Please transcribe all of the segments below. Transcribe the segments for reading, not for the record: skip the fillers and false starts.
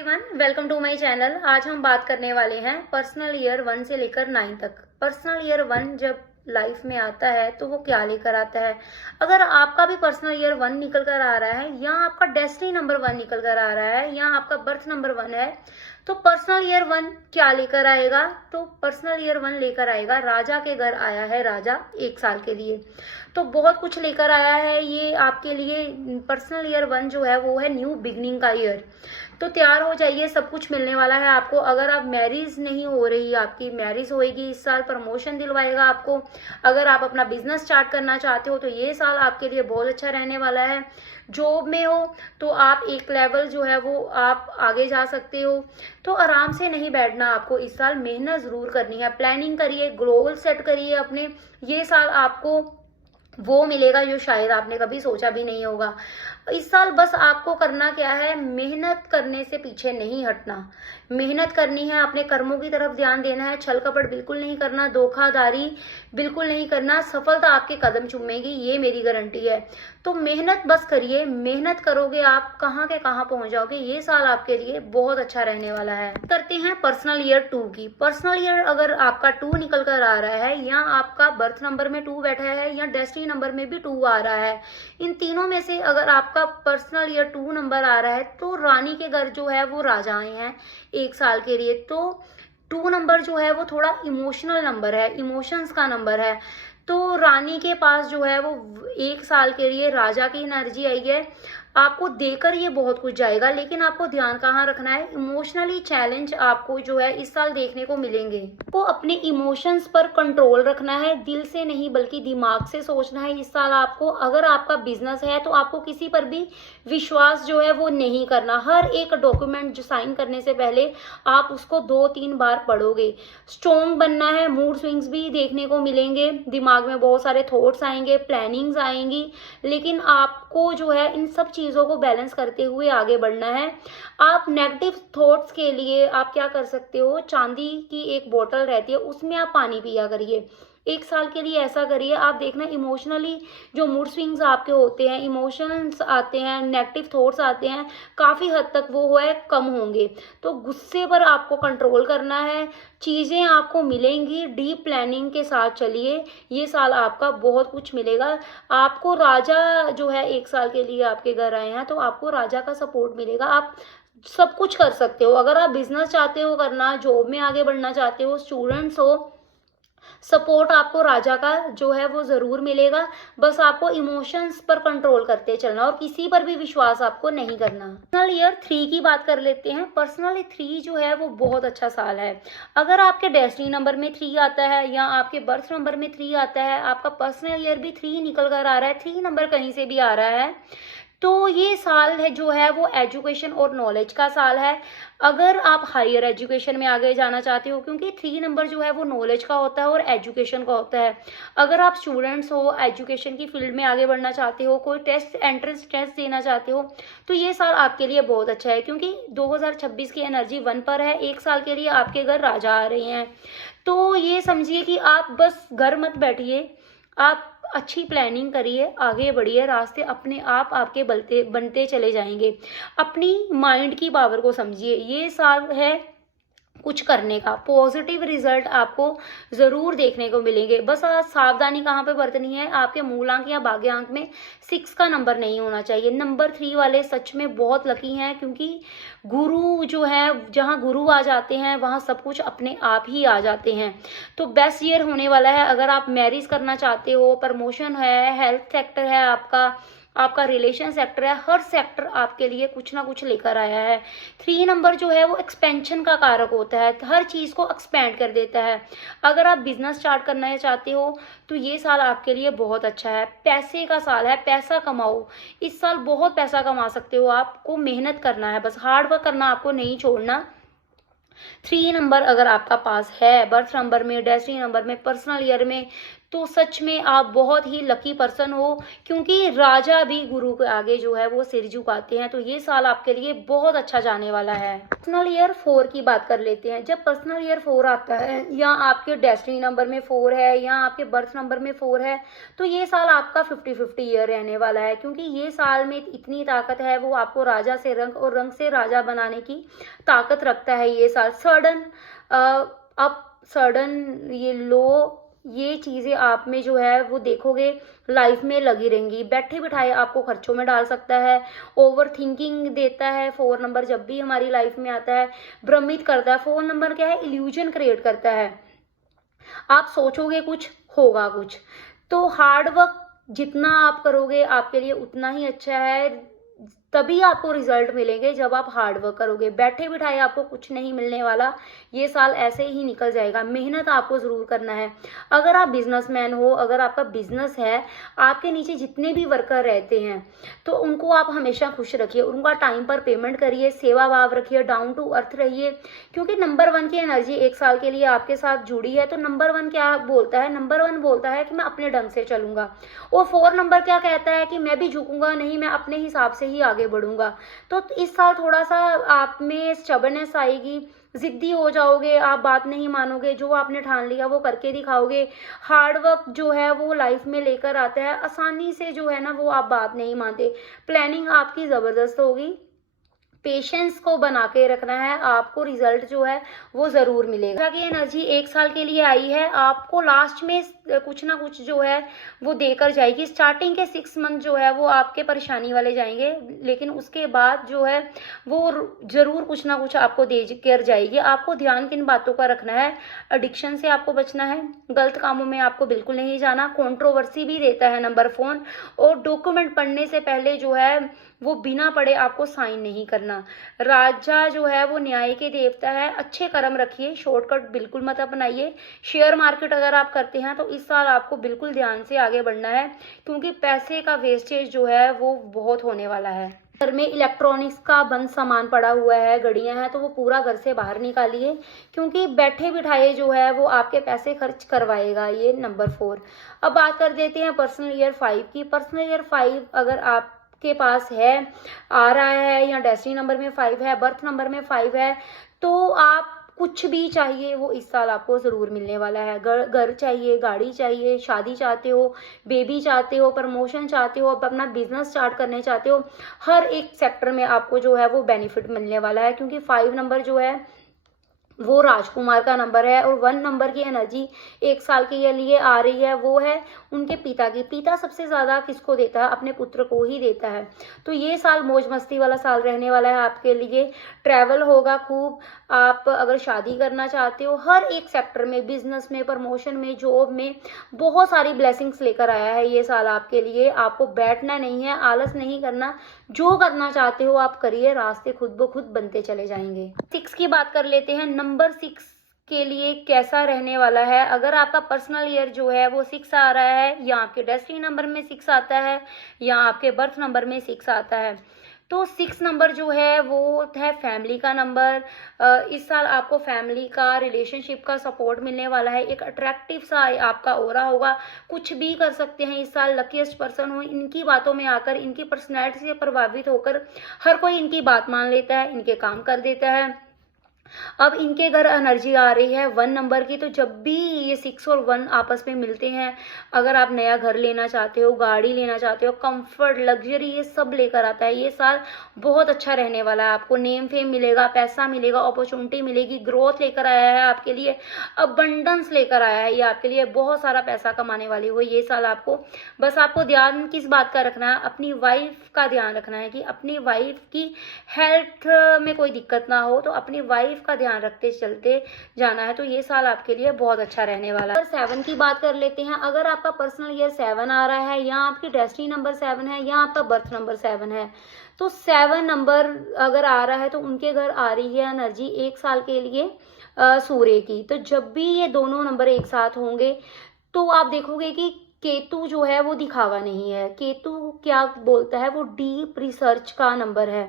Everyone, welcome to my channel. आज हम बात करने वाले हैं पर्सनल ईयर 1 से लेकर 9 तक। पर्सनल ईयर 1 जब लाइफ में आता है तो वो क्या लेकर आता है। अगर आपका भी पर्सनल ईयर 1 निकल कर आ रहा है या आपका डेस्टिनी नंबर 1 निकल कर आ रहा है या आपका बर्थ नंबर 1 है तो पर्सनल ईयर 1 क्या लेकर आएगा। तो पर्सनल ईयर 1 लेकर आएगा, राजा के घर आया है राजा 1 साल के लिए, तो बहुत कुछ लेकर आया है ये आपके लिए। पर्सनल ईयर 1 जो है वो है न्यू बिगनिंग का ईयर। तो तैयार हो जाइए, सब कुछ मिलने वाला है आपको। अगर आप मैरिज नहीं हो रही, आपकी मैरिज होएगी इस साल, प्रमोशन दिलवाएगा आपको। अगर आप अपना बिजनेस स्टार्ट करना चाहते हो तो ये साल आपके लिए बहुत अच्छा रहने वाला है। जॉब में हो तो आप एक लेवल जो है वो आप आगे जा सकते हो। तो आराम से नहीं बैठना आपको, इस साल मेहनत जरूर करनी है, प्लानिंग करिए, गोल सेट करिए अपने। ये साल आपको वो मिलेगा जो शायद आपने कभी सोचा भी नहीं होगा। इस साल बस आपको करना क्या है, मेहनत करने से पीछे नहीं हटना। मेहनत करनी है, अपने कर्मों की तरफ ध्यान देना है, छल कपट बिल्कुल नहीं करना, धोखाधड़ी बिल्कुल नहीं करना। सफलता आपके कदम चूमेगी, ये मेरी गारंटी है। तो मेहनत बस करिए, मेहनत करोगे आप कहाँ के कहाँ पहुंच जाओगे। ये साल आपके लिए बहुत अच्छा रहने वाला है। करते हैं पर्सनल ईयर 2 की। पर्सनल ईयर अगर आपका 2 निकल कर आ रहा है या आपका बर्थ नंबर में 2 बैठा है या डेस्टिनी नंबर में भी 2 आ रहा है, इन तीनों में से अगर आपका पर्सनल ईयर 2 नंबर आ रहा है तो रानी के घर जो है वो राजा आए हैं 1 साल के लिए। तो 2 नंबर जो है वो थोड़ा इमोशनल नंबर है, इमोशंस का नंबर है। तो रानी के पास जो है वो 1 साल के लिए राजा की एनर्जी आई है। आपको देकर ये बहुत कुछ जाएगा, लेकिन आपको ध्यान कहाँ रखना है, इमोशनली चैलेंज आपको जो है इस साल देखने को मिलेंगे। तो अपने इमोशंस पर कंट्रोल रखना है, दिल से नहीं बल्कि दिमाग से सोचना है इस साल आपको। अगर आपका बिजनेस है तो आपको किसी पर भी विश्वास जो है वो नहीं करना। हर एक डॉक्यूमेंट जो साइन करने से पहले आप उसको 2-3 बार पढ़ोगे। स्ट्रॉन्ग बनना है, मूड स्विंग्स भी देखने को मिलेंगे, दिमाग में बहुत सारे थॉट्स आएंगे, प्लानिंग्स आएंगी, लेकिन आपको जो है इन सब चीजों को बैलेंस करते हुए आगे बढ़ना है। आप नेगेटिव थॉट्स के लिए आप क्या कर सकते हो, चांदी की एक बोतल रहती है उसमें आप पानी पिया करिए। 1 साल के लिए ऐसा करिए। आप देखना इमोशनली जो मूड स्विंग्स आपके होते हैं, इमोशंस आते हैं, नेगेटिव थॉट्स आते हैं, काफ़ी हद तक वो है कम होंगे। तो गुस्से पर आपको कंट्रोल करना है, चीज़ें आपको मिलेंगी, डीप प्लानिंग के साथ चलिए। ये साल आपका बहुत कुछ मिलेगा आपको। राजा जो है 1 साल के लिए आपके घर आए हैं तो आपको राजा का सपोर्ट मिलेगा। आप सब कुछ कर सकते हो। अगर आप बिजनेस चाहते हो करना, जॉब में आगे बढ़ना चाहते हो, स्टूडेंट्स हो, सपोर्ट आपको राजा का जो है वो जरूर मिलेगा। बस आपको इमोशंस पर कंट्रोल करते चलना और किसी पर भी विश्वास आपको नहीं करना। पर्सनल ईयर 3 की बात कर लेते हैं। पर्सनल 3 जो है वो बहुत अच्छा साल है। अगर आपके डेस्टिनी नंबर में 3 आता है या आपके बर्थ नंबर में 3 आता है, आपका पर्सनल ईयर भी 3 निकल कर आ रहा है, 3 नंबर कहीं से भी आ रहा है, तो ये साल है जो है वो एजुकेशन और नॉलेज का साल है। अगर आप हायर एजुकेशन में आगे जाना चाहते हो, क्योंकि 3 नंबर जो है वो नॉलेज का होता है और एजुकेशन का होता है। अगर आप स्टूडेंट्स हो, एजुकेशन की फील्ड में आगे बढ़ना चाहते हो, कोई टेस्ट एंट्रेंस टेस्ट देना चाहते हो, तो ये साल आपके लिए बहुत अच्छा है, क्योंकि 2026 की एनर्जी 1 पर है। 1 साल के लिए आपके घर राजा आ रहे हैं। तो ये समझिए कि आप बस घर मत बैठिए, आप अच्छी प्लानिंग करिए, आगे बढ़िए, रास्ते अपने आप आपके बनते चले जाएंगे। अपनी माइंड की पावर को समझिए। ये साल है कुछ करने का, पॉजिटिव रिजल्ट आपको जरूर देखने को मिलेंगे। बस आज सावधानी कहाँ पे बरतनी है, आपके मूलांक या भाग्यांक में 6 का नंबर नहीं होना चाहिए। नंबर 3 वाले सच में बहुत लकी हैं, क्योंकि गुरु जो है, जहाँ गुरु आ जाते हैं वहाँ सब कुछ अपने आप ही आ जाते हैं। तो बेस्ट ईयर होने वाला है। अगर आप मैरिज करना चाहते हो, प्रमोशन है, हेल्थ सेक्टर है आपका रिलेशन सेक्टर है, हर सेक्टर आपके लिए कुछ ना कुछ लेकर आया है। 3 नंबर जो है वो एक्सपेंशन का कारक होता है, हर चीज को एक्सपेंड कर देता है। अगर आप बिजनेस स्टार्ट करना चाहते हो तो ये साल आपके लिए बहुत अच्छा है। पैसे का साल है, पैसा कमाओ। इस साल बहुत पैसा कमा सकते हो। आपको मेहनत करना है, बस हार्ड वर्क करना आपको नहीं छोड़ना। 3 नंबर अगर आपका पास है, बर्थ नंबर में, डेस्टिनी नंबर में, पर्सनल ईयर में, तो सच में आप बहुत ही लकी पर्सन हो, क्योंकि राजा भी गुरु के आगे जो है वो सिर झुकाते हैं। तो ये साल आपके लिए बहुत अच्छा जाने वाला है। पर्सनल ईयर 4 की बात कर लेते हैं। जब पर्सनल ईयर 4 आता है, या आपके डेस्टिनी नंबर में 4 है, या आपके बर्थ नंबर में 4 है, तो ये साल आपका 50-50 ईयर रहने वाला है, क्योंकि ये साल में इतनी ताकत है, वो आपको राजा से रंग और रंग से राजा बनाने की ताकत रखता है। ये साल सडन अप, सडन ये लो, ये चीज़ें आप में जो है वो देखोगे लाइफ में लगी रहेंगी। बैठे बिठाए आपको खर्चों में डाल सकता है, ओवर थिंकिंग देता है। 4 नंबर जब भी हमारी लाइफ में आता है भ्रमित करता है। 4 नंबर क्या है, इल्यूजन क्रिएट करता है। आप सोचोगे कुछ, होगा कुछ। तो हार्ड वर्क जितना आप करोगे आपके लिए उतना ही अच्छा है। तभी आपको रिजल्ट मिलेंगे जब आप हार्ड वर्क करोगे। बैठे बिठाए आपको कुछ नहीं मिलने वाला, ये साल ऐसे ही निकल जाएगा। मेहनत आपको ज़रूर करना है। अगर आप बिजनेसमैन हो, अगर आपका बिजनेस है, आपके नीचे जितने भी वर्कर रहते हैं तो उनको आप हमेशा खुश रखिए, उनका टाइम पर पेमेंट करिए, सेवा भाव रखिए, डाउन टू अर्थ रहिए, क्योंकि नंबर 1 की एनर्जी 1 साल के लिए आपके साथ जुड़ी है। तो नंबर 1 क्या बोलता है, नंबर 1 बोलता है कि मैं अपने ढंग से चलूंगा, और 4 नंबर क्या कहता है कि मैं भी झुकूंगा नहीं, मैं अपने हिसाब से ही आगे बढ़ूंगा। तो इस साल थोड़ा सा आप में स्टबर्नेस आएगी, जिद्दी हो जाओगे, आप बात नहीं मानोगे, जो आपने ठान लिया वो करके दिखाओगे। हार्ड वर्क जो है वो लाइफ में लेकर आता है, आसानी से जो है ना वो आप बात नहीं मानते। प्लानिंग आपकी जबरदस्त होगी, पेशेंस को बना के रखना है, आपको रिजल्ट जो है वो जरूर मिलेगा। की एनर्जी 1 साल के लिए आई है, आपको लास्ट में कुछ ना कुछ जो है वो देकर जाएगी। स्टार्टिंग के 6 मंथ जो है वो आपके परेशानी वाले जाएंगे, लेकिन उसके बाद जो है वो जरूर कुछ ना कुछ आपको दे कर जाएगी। आपको ध्यान किन बातों का रखना है, एडिक्शन से आपको बचना है, गलत कामों में आपको बिल्कुल नहीं जाना। कंट्रोवर्सी भी देता है नंबर 4, और डॉक्यूमेंट पढ़ने से पहले जो है वो बिना पढ़े आपको साइन नहीं करना। राजा जो है वो न्याय के देवता है। अच्छे कर्म रखिए, शॉर्टकट बिल्कुल मत अपनाइए। शेयर मार्केट अगर आप करते हैं तो इस साल आपको बिल्कुल ध्यान से आगे बढ़ना है, क्योंकि पैसे का वेस्टेज जो है वो बहुत होने वाला है। घर में इलेक्ट्रॉनिक्स का बंद सामान पड़ा हुआ है, घड़ियां हैं, तो वो पूरा घर से बाहर निकालिए, क्योंकि बैठे बिठाए जो है वो आपके पैसे खर्च करवाएगा ये नंबर 4। अब बात कर देते हैं पर्सनल ईयर 5 की। पर्सनल ईयर 5 अगर आप के पास है, आ रहा है, या डेस्टिनी नंबर में 5 है, बर्थ नंबर में 5 है, तो आप कुछ भी चाहिए वो इस साल आपको जरूर मिलने वाला है। घर चाहिए, गाड़ी चाहिए, शादी चाहते हो, बेबी चाहते हो, प्रमोशन चाहते हो, अपना बिजनेस स्टार्ट करने चाहते हो, हर एक सेक्टर में आपको जो है वो बेनिफिट मिलने वाला है, क्योंकि 5 नंबर जो है वो राजकुमार का नंबर है। और 1 नंबर की एनर्जी 1 साल के लिए आ रही है, वो है उनके पिता की। पिता सबसे ज्यादा किसको देता है, अपने पुत्र को ही देता है। तो ये साल मौज मस्ती वाला साल रहने वाला है आपके लिए। ट्रैवल होगा खूब। आप अगर शादी करना चाहते हो, हर एक सेक्टर में, बिजनेस में, प्रमोशन में, जॉब में बहुत सारी ब्लेसिंग्स लेकर आया है ये साल आपके लिए। आपको बैठना नहीं है, आलस नहीं करना, जो करना चाहते हो आप करिए, रास्ते खुद ब खुद बनते चले जाएंगे। 6 की बात कर लेते हैं। नंबर 6 के लिए कैसा रहने वाला है। अगर आपका पर्सनल ईयर जो है वो 6 आ रहा है, या आपके डेस्टिनी नंबर में 6 आता है, या आपके बर्थ नंबर में 6 आता है, तो 6 नंबर जो है वो है फैमिली का नंबर। इस साल आपको फैमिली का, रिलेशनशिप का सपोर्ट मिलने वाला है। एक अट्रैक्टिव सा आपका ऑरा होगा, कुछ भी कर सकते हैं इस साल। लकीस्ट पर्सन हो, इनकी बातों में आकर, इनकी पर्सनैलिटी से प्रभावित होकर हर कोई इनकी बात मान लेता है, इनके काम कर देता है। अब इनके घर एनर्जी आ रही है 1 नंबर की। तो जब भी ये 6 और 1 आपस में मिलते हैं, अगर आप नया घर लेना चाहते हो, गाड़ी लेना चाहते हो, कंफर्ट, लग्जरी, ये सब लेकर आता है। ये साल बहुत अच्छा रहने वाला है। आपको नेम फेम मिलेगा, पैसा मिलेगा, अपॉर्चुनिटी मिलेगी, ग्रोथ लेकर आया है आपके लिए, अबंडेंस लेकर आया है ये आपके लिए। बहुत सारा पैसा कमाने वाली हो ये साल आपको। बस आपको ध्यान किस बात का रखना है, अपनी वाइफ का ध्यान रखना है, कि अपनी वाइफ की हेल्थ में कोई दिक्कत ना हो, तो अपनी वाइफ का ध्यान रखते चलते जाना है। तो ये साल आपके लिए बहुत अच्छा रहने वाला है। 7 की बात कर लेते हैं। अगर आपका पर्सनल ईयर 7 आ रहा है, या आपकी डेस्टिनी नंबर 7 है, या आपका बर्थ नंबर 7 है, तो 7 नंबर अगर आ रहा है तो उनके घर आ रही है एनर्जी 1 साल के लिए सूर्य की। तो जब भी ये दोनों नंबर एक साथ होंगे तो आप देखोगे कि केतु जो है वो दिखावा नहीं है। केतु क्या बोलता है, वो डीप रिसर्च का नंबर है।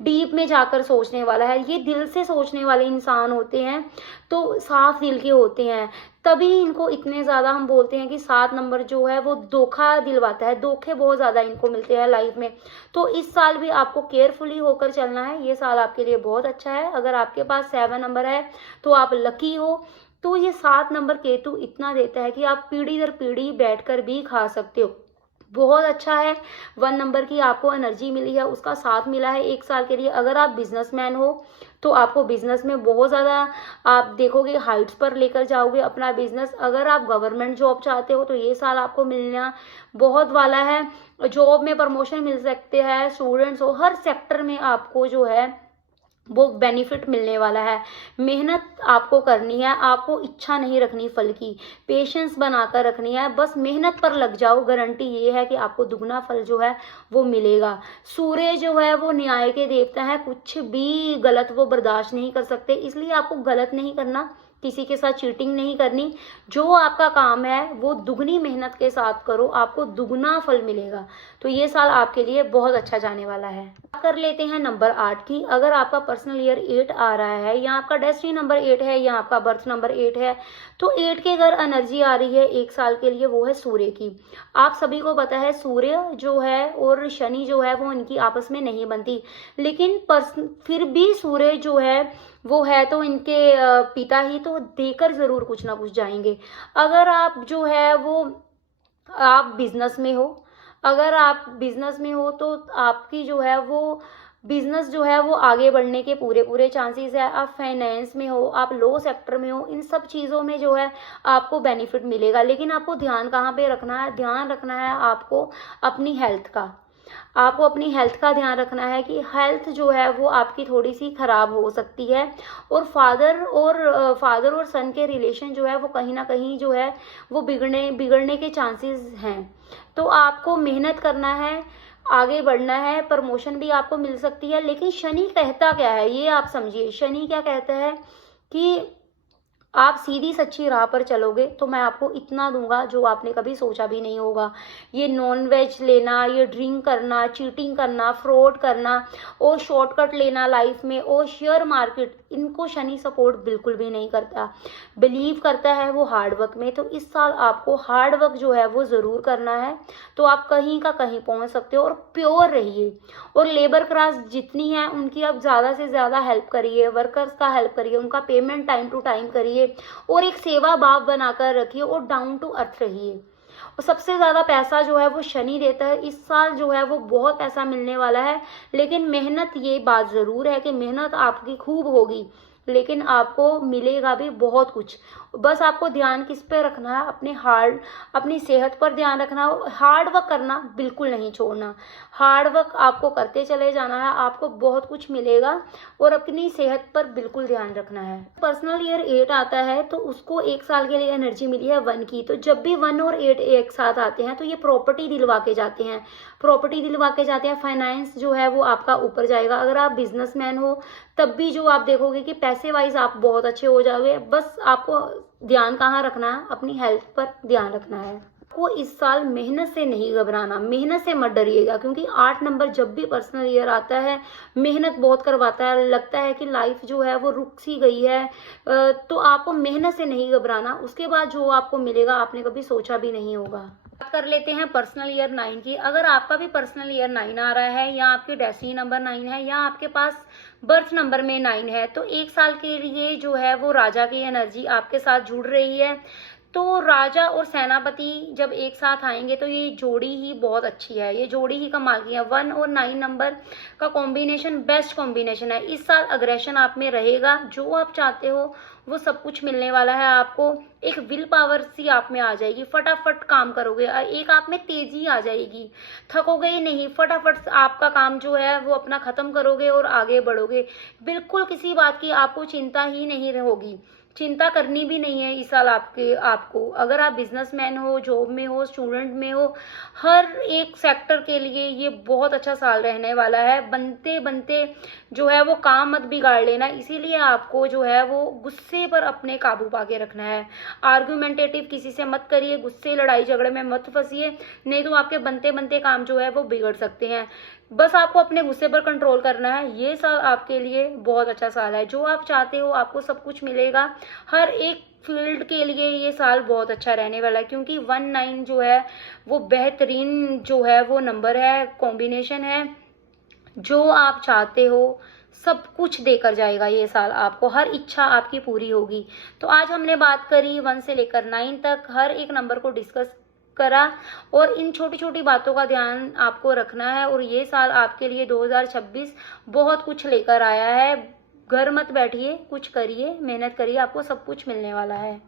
डीप में जाकर सोचने वाला है। ये दिल से सोचने वाले इंसान होते हैं, तो साफ दिल के होते हैं, तभी इनको इतने ज़्यादा हम बोलते हैं कि 7 नंबर जो है वो धोखा दिलवाता है। धोखे बहुत ज़्यादा इनको मिलते हैं लाइफ में। तो इस साल भी आपको केयरफुली होकर चलना है। ये साल आपके लिए बहुत अच्छा है। अगर आपके पास 7 नंबर है तो आप लकी हो। तो ये 7 नंबर केतु इतना देता है कि आप पीढ़ी दर पीढ़ी बैठकर भी खा सकते हो। बहुत अच्छा है। 1 नंबर की आपको एनर्जी मिली है, उसका साथ मिला है 1 साल के लिए। अगर आप बिजनेसमैन हो तो आपको बिजनेस में बहुत ज़्यादा आप देखोगे हाइट्स पर लेकर जाओगे अपना बिजनेस। अगर आप गवर्नमेंट जॉब चाहते हो तो ये साल आपको मिलना बहुत वाला है। जॉब में प्रमोशन मिल सकते हैं, स्टूडेंट्स हो, हर सेक्टर में आपको जो है वो बेनिफिट मिलने वाला है। मेहनत आपको करनी है, आपको इच्छा नहीं रखनी फल की, पेशेंस बनाकर रखनी है, बस मेहनत पर लग जाओ। गारंटी ये है कि आपको दुगना फल जो है वो मिलेगा। सूर्य जो है वो न्याय के देवता है, कुछ भी गलत वो बर्दाश्त नहीं कर सकते, इसलिए आपको गलत नहीं करना, किसी के साथ चीटिंग नहीं करनी। जो आपका काम है वो दुगनी मेहनत के साथ करो, आपको दुगना फल मिलेगा। तो ये साल आपके लिए बहुत अच्छा जाने वाला है। कर लेते हैं नंबर 8 की। अगर आपका पर्सनल ईयर 8 आ रहा है या आपका डेस्टिनी नंबर 8 है या आपका बर्थ नंबर 8 है, तो 8 के अगर एनर्जी आ रही है 1 साल के लिए, वो है सूर्य की। आप सभी को पता है सूर्य जो है और शनि जो है वो इनकी आपस में नहीं बनती, लेकिन फिर भी सूर्य जो है वो है तो इनके पिता ही, तो देकर जरूर कुछ ना कुछ जाएंगे। अगर आप जो है वो आप बिजनेस में हो, अगर आप बिजनेस में हो तो आपकी जो है वो बिजनेस जो है वो आगे बढ़ने के पूरे पूरे चांसेस है। आप फाइनेंस में हो, आप लो सेक्टर में हो, इन सब चीज़ों में जो है आपको बेनिफिट मिलेगा। लेकिन आपको ध्यान कहाँ पे रखना है? ध्यान रखना है आपको अपनी हेल्थ का। आपको अपनी हेल्थ का ध्यान रखना है कि हेल्थ जो है वो आपकी थोड़ी सी खराब हो सकती है। और फादर और सन के रिलेशन जो है वो कहीं ना कहीं जो है वो बिगड़ने के चांसेस हैं। तो आपको मेहनत करना है, आगे बढ़ना है, प्रमोशन भी आपको मिल सकती है। लेकिन शनि कहता क्या है ये आप समझिए। शनि क्या कहता है कि आप सीधी सच्ची राह पर चलोगे तो मैं आपको इतना दूंगा जो आपने कभी सोचा भी नहीं होगा। ये नॉन वेज लेना, ये ड्रिंक करना, चीटिंग करना, फ्रॉड करना और शॉर्टकट लेना लाइफ में, और शेयर मार्केट, इनको शनि सपोर्ट बिल्कुल भी नहीं करता। बिलीव करता है वो हार्ड वर्क में। तो इस साल आपको हार्ड वर्क जो है वो ज़रूर करना है, तो आप कहीं का कहीं पहुंच सकते हो। और प्योर रहिए, और लेबर क्लास जितनी है उनकी आप ज़्यादा से ज़्यादा हेल्प करिए, वर्कर्स का हेल्प करिए, उनका पेमेंट टाइम टू टाइम करिए, और एक सेवा भाव बनाकर रखिए, और डाउन टू अर्थ रहिए। और सबसे ज़्यादा पैसा जो है वो शनि देता है। इस साल जो है वो बहुत पैसा मिलने वाला है, लेकिन मेहनत, ये बात ज़रूर है कि मेहनत आपकी खूब होगी, लेकिन आपको मिलेगा भी बहुत कुछ। बस आपको ध्यान किस पे रखना है? अपनी सेहत पर ध्यान रखना। हार्ड वर्क करना बिल्कुल नहीं छोड़ना। हार्ड वर्क आपको करते चले जाना है, आपको बहुत कुछ मिलेगा। और अपनी सेहत पर बिल्कुल ध्यान रखना है। पर्सनल ईयर 8 आता है तो उसको 1 साल के लिए एनर्जी मिली है 1 की। तो जब भी 1 और 8 एक साथ आते हैं तो ये प्रॉपर्टी दिलवा के जाते हैं, फाइनेंस जो है वो आपका ऊपर जाएगा। अगर आप बिजनेसमैन हो तब भी जो आप देखोगे कि पैसे वाइज आप बहुत अच्छे हो जाओगे। बस आपको ध्यान कहाँ रखना है? अपनी हेल्थ पर ध्यान रखना है। आपको इस साल मेहनत से नहीं घबराना, मेहनत से मत डरिएगा, क्योंकि 8 नंबर जब भी पर्सनल ईयर आता है मेहनत बहुत करवाता है। लगता है कि लाइफ जो है वो रुक सी गई है, तो आपको मेहनत से नहीं घबराना। उसके बाद जो आपको मिलेगा आपने कभी सोचा भी नहीं होगा। बात कर लेते हैं पर्सनल ईयर 9 की। अगर आपका भी पर्सनल ईयर 9 आ रहा है, या आपके डेस्टिनी नंबर 9 है, या आपके पास बर्थ नंबर में 9 है, तो 1 साल के लिए जो है वो राजा की एनर्जी आपके साथ जुड़ रही है। तो राजा और सेनापति जब एक साथ आएंगे तो ये जोड़ी ही बहुत अच्छी है, ये जोड़ी ही कमाल की है। 1 और 9 नंबर का कॉम्बिनेशन बेस्ट कॉम्बिनेशन है। इस साल अग्रेशन आप में रहेगा, जो आप चाहते हो वो सब कुछ मिलने वाला है आपको। एक विल पावर सी आप में आ जाएगी, फटाफट काम करोगे, एक आप में तेजी आ जाएगी, थकोगे ही नहीं, फटाफट आपका काम जो है वो अपना खत्म करोगे और आगे बढ़ोगे। बिल्कुल किसी बात की आपको चिंता ही नहीं होगी, चिंता करनी भी नहीं है इस साल आपको। अगर आप बिजनेसमैन हो, जॉब में हो, स्टूडेंट में हो, हर एक सेक्टर के लिए ये बहुत अच्छा साल रहने वाला है। बनते बनते जो है वो काम मत बिगाड़ लेना, इसीलिए आपको जो है वो गुस्से पर अपने काबू पा के रखना है। आर्गुमेंटेटिव किसी से मत करिए, गुस्से लड़ाई झगड़े में मत फंसिए, नहीं तो आपके बनते बनते काम जो है वो बिगड़ सकते हैं। बस आपको अपने गुस्से पर कंट्रोल करना है। ये साल आपके लिए बहुत अच्छा साल है, जो आप चाहते हो आपको सब कुछ मिलेगा। हर एक फील्ड के लिए ये साल बहुत अच्छा रहने वाला है, क्योंकि 19 जो है वो बेहतरीन जो है वो नंबर है, कॉम्बिनेशन है। जो आप चाहते हो सब कुछ देकर जाएगा ये साल आपको, हर इच्छा आपकी पूरी होगी। तो आज हमने बात करी 1 से लेकर 9 तक, हर एक नंबर को डिस्कस करा, और इन छोटी छोटी बातों का ध्यान आपको रखना है। और ये साल आपके लिए 2026 बहुत कुछ लेकर आया है। घर मत बैठिए, कुछ करिए, मेहनत करिए, आपको सब कुछ मिलने वाला है।